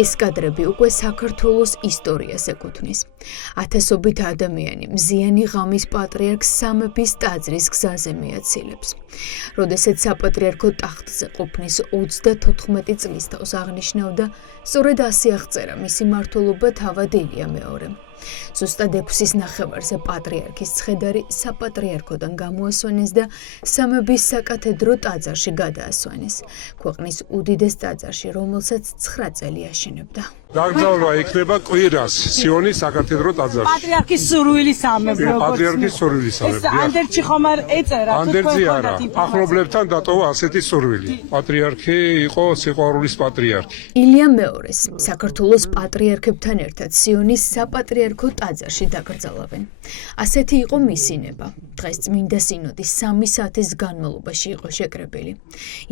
ეს კადრები უკვე საქართველოს ისტორიას ეკუთვნის. ათასობით ადამიანი მზიანი ღამის პატრიარქს სამების ტაძრის გზაზე მიაცილებს. როდესაც საპატრიარქო ტახტზე ყოფნის 34 წლის თავს აღნიშნავდა, სწორედ ასე აღწერა მისი მმართველობა თავად ილია მეორემ. ზუსტად 6-ის ნახევარზე პატრიარქის ცხედარი საპატრიარქოდან გამოასვენეს და სამების საკათედრო ტაძარში გადაასვენეს. ქვეყნის უდიდეს ტაძარში, რომელსაც 9 წელი აშენებდა. დაკრძალვა იქნება კვირას სიონის საკათედრო ტაძარში. პატრიარქის სურვილი სამები, პატრიარქის სურვილი სამები. ანდერჩი ხომ არ ეწერა? ანდერძი არა. ახლობლებთან დატოვა ასეთი სურვილი. პატრიარქი იყო სიყვარულის პატრიარქი. ილია მეორეს საქართველოს პატრიარქებთან ერთად სიონის საპატრიარქო ტაძარში დაკრძალავენ. ასეთი იყო მისი ნება. დღეს წმინდა სინოდის 3 საათის განმავლობაში იყო შეკრებილი.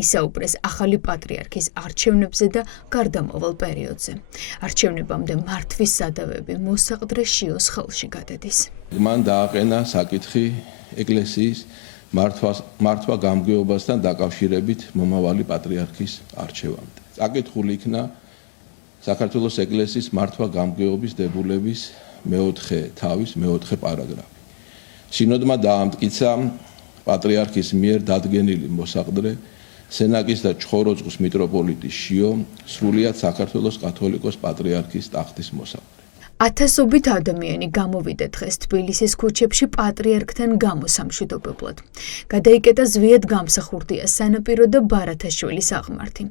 ისაუბრეს ახალი პატრიარქის არჩევნებზე და გარდამავალ პერიოდზე. არჩევნებამდე მართვის სადავები მოსაყდრე შიოს ხელში გადადის. მან დააყენა საკითხი ეკლესიის მართვა გამგეობასთან დაკავშირებით მომავალი პატრიარქის არჩევამდე. საკითხული იქნა საქართველოს ეკლესიის მართვა გამგეობის დებულების მეოთხე თავის მეოთხე პარაგრაფი. სინოდმა დაამტკიცა პატრიარქის მიერ დადგენილი მოსაყდრე სენაკის და ჩხოროწყუს მიტროპოლიტის შიო სრულიად საქართველოს კათოლიკოს პატრიარქის ტახტის მოსაყდრე. ათასობით ადამიანი გამოვიდა დღეს თბილისის ქუჩებში პატრიარქთან გამოსამშვიდობებლად. გადაიკეტა ზვიად გამსახურდია სანაპირო და ბარათაშვილის აღმართი.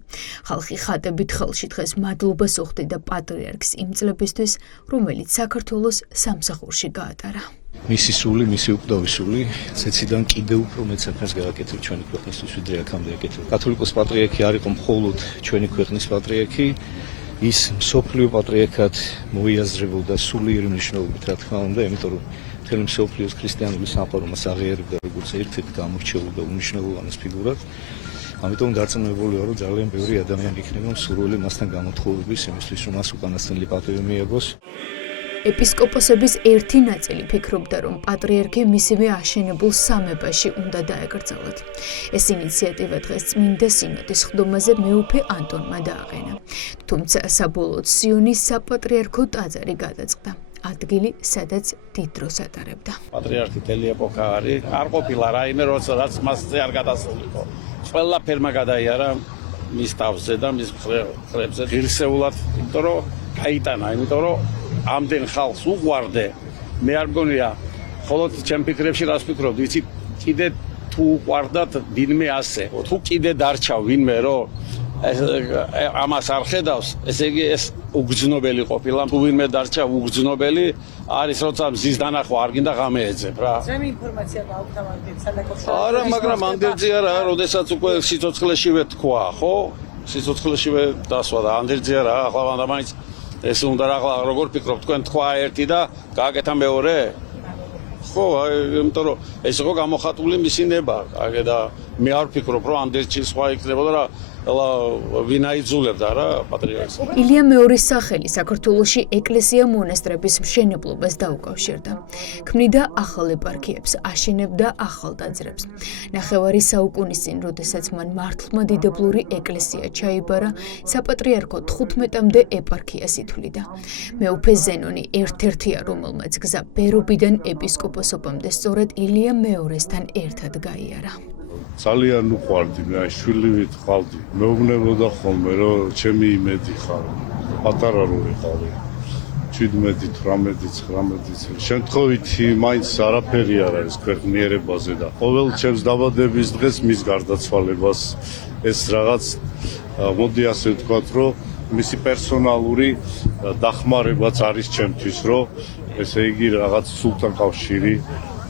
ხალხი ხატებით ხელში დღეს მადლობას უხდიდა პატრიარქს იმ წლებისთვის, რომელიც საქართველოს სამსახურში გაატარა. მისი სული, მისი უკვდავი სული, ცეციდან კიდევ უფრო მეცემს გააკეთებ ჩვენი ქვეყნისთვის, ვიდრე აქამდე აკეთებ. კათოლიკოს პატრიარქი არ იყო მხოლოდ ჩვენი ქვეყნის პატრიარქი, ის მსოფლიო პატრიარქად მოიაზრებოდა სულიერი მნიშვნელობით, რა თქმა უნდა, იმიტომ რომ მთელი მსოფლიოს ქრისტიანული სამყარო მას აღიარებდა როგორც ერთ-ერთ გამორჩეულ და უმნიშვნელოვანეს ფიგურად. ამიტომ დარწმუნებული ვარ, რომ ძალიან ბევრი ადამიანი იქნება მსურველი მასთან გამოთხოვების იმისთვის, რომ მას უკანასკნელი პატივი მიაგოს. ეპისკოპოსების ერთი ნაწილი ფიქრობდა, რომ პატრიარქი მისივე აშენებულ სამებაში უნდა დაეკრძალათ. ეს ინიციატივა დღეს წმინდა სინოდის ხდომაზე მეუფე ანტონმა დააყენა. თუმცა საბოლოოდ სიონის საპატრიარქო ტაძარი გადაწყდა. ადგილი, სადაც დიდ დროს ატარებდა. პატრიარქი თელი ეპოქა არის, არ ყოფილა რაიმე რაც მასზე არ გადასულიყო. ყველაფერმა გადაიარა მის თავზე და მის ხრებზე ღირსეულად, იმიტომ რომ გაიტანა, იმიტომ რომ ამდენ ხალხს უყვარდე. მე არ მგონია, მხოლოდ ჩემ ფიქრებში რას ვფიქრობ, იცი, კიდე თუ უყვარდათ ვინმე ასე, თუ კიდე დარჩა ვინმე, რომ ამას არ ხედავს, ესე იგი ეს უგრძნობელი ყოფილა, თუ ვინმე დარჩა უგრძნობელი, არის როცა მზის დანახვა არ გინდა ღამე ეძებ რა. ჩემი ინფორმაცია გავუთავარდეთ სადაკავშირო. არა, მაგრამ ამდენზე არა, როდესაც უკვე სიცოცხლეშივე თქვა, ხო? სიცოცხლეშივე დასვა და ამდენზე არა, ახლა მაინც ეს უნდა ახლა როგორ ფიქრობ, თქვენ თქვა ერთი და გააკეთა მეორე? ხო, იმიტომ რომ ეს იყო გამოხატული მისი ნება, და მე არ ვფიქრობ, რომ ამდენში სხვა იქნებოდა რა ვინ აიძულებდა რა პატრიარქს. ილია მეორის სახელი საქართველოში ეკლესია-მონასტრების მშენებლობას დაუკავშირდა. ქმნიდა ახალ ეპარქიებს, აშენებდა ახალ ტაძრებს. ნახევარი საუკუნის წინ, როდესაც მან მართლმადიდებლური ეკლესია ჩაიბარა, საპატრიარქო 15-მდე ეპარქიას ითვლიდა. მეუფე ზენონი ერთ-ერთია, რომელმაც გზა ბერობიდან ეპისკოპოსობამდე სწორედ ილია მეორესთან ერთად გაიარა. ძალიან უყვარდი, მე შვილი ვიტყავდი. მეუბნებოდა ხოლმე, რომ ჩემი იმედი ხარ. პატარა რო ვიყავი. 17, 18, 19. შემთხვევითი მაინც არაფერი არ არის ქვეყნიერებაზე და ყოველ ჩემს დაბადების დღეს მის გარდაცვალებას ეს რაღაც მოდი ასე ვთქვათ, რომ მისი პერსონალური დახმარებაც არის ჩემთვის, რომ ესე იგი რაღაც სულთან კავშირი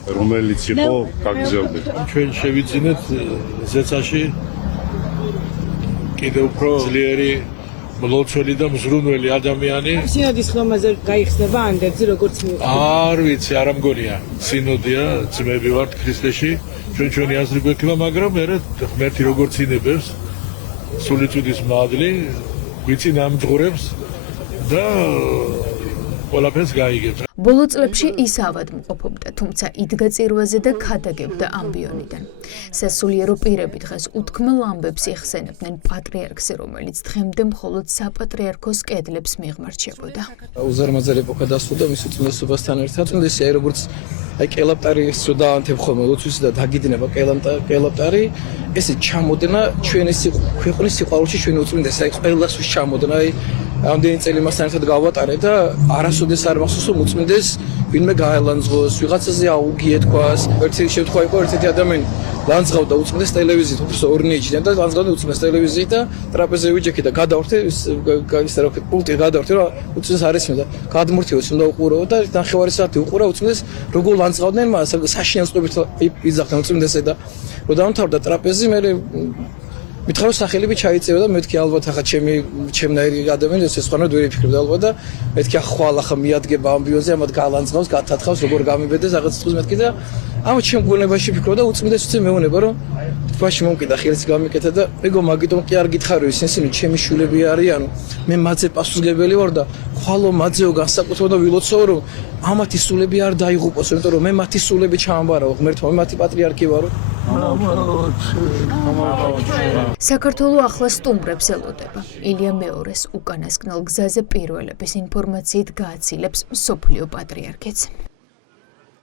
რომელიც იყო გაგზავნილი. ჩვენ შევიძინეთ ზეცაში კიდევ უფრო ძლიერი მლოცველი და მზრუნველი ადამიანი. სინოდის ხდომაზე გაიხსნება ანდერძი როგორც მიყვარს. არ ვიცი, არ ამგონია. სინოდია, ძმები ვართ ქრისტეში, ჩვენი აზრი გვექნება, მაგრამ მე ღმერთი როგორც ინებებს, სულიწუდის მადლი, ვიცი ნამძღვრებს და ყველაფერს გაიგებს. ბოლო წლებში ის ავადმყოფობდა, თუმცა იდგა წირვაზე და ქადაგებდა ამბიონიდან. სასულიერო პირები დღეს უთქმელ ამბებს იხსენებდნენ პატრიარქზე, რომელიც დღემდე მხოლოდ საპატრიარქოს კედლებს მიღმარჩებოდა. უზარმაზარი ეპოქა დასრულდა მის უწმიდესობასთან ერთად. უწმიდესი აი როგორც აი კელაპტარი სუდაანთებ ხოლმე ლოცვისა და დაგიდინება კელაპტარი, ესე ჩამოდენა ჩვენი ქვეყნის სიყვარულში ჩვენი უწმიდესი, აი ყველას ვის ჩამოდენა, აი ამდენი წელი მასთან ერთად გავატარე და არასოდეს არ მახსოვს რომ უწმიდეს ვინმე გაელანძღოს, ვიღაცაზე აუგი ეთქვას. ერთი შემთხვევა იყო ერთ-ერთი ადამიანი ლანძღავდა უწმიდეს ტელევიზიით, უბრალოდ ორნი იჯდნენ და ლანძღავდა უწმიდეს ტელევიზიით და ტრაპეზზე ვიჯექი და გადავრთე ის რა პულტი გადავრთე რომ უწმიდეს არ ისმენდა. გადმორთიოს უნდა უყურო და ნახევარი საათი უყურა უწმიდეს როგორ ლანძღავდნენ მას საშინელ წყობით იძახდნენ უწმიდესე და რომ დამთავრდა ტრაპეზი მე მითხარო სახელები ჩაიწევა და მეთქი ალბათ ახლა ჩემნაირი ადამიანი ეს სხვანაირად ვერ იფიქრებდა ალბათ და მეთქი ხვალ ახლა მიადგება ამბიონზე ამათ გალანძღავს გათათხავს როგორ გამიბედეს რაღაც წყვის მეთქი და ამათ ჩემ გულენებაში ფიქრობდა უწმიდესიც მეუნება რომ თვაში მომკიდა ხილიც გამიკეთა და მეგო მაგიტომ კი არ გითხარო ისინი ჩემი შვილები არიანო მე მაძე პასუხისმგებელი ვარ და ხვალო მაძეო განსაკუთრებულად ვილოცავ რომ ამათი სულები არ დაიღუპოს იმიტომ რომ მე მათი სულები ჩაამბარავ ღმერთმა მე მათი პატრიარქი ვარო საქართველოს ახლა სტუმრებს ელოდება. ილია მეორეს უკანასკნელ გზაზე პირველების ინფორმაციით გააცილებს მსოფლიო პატრიარქიც.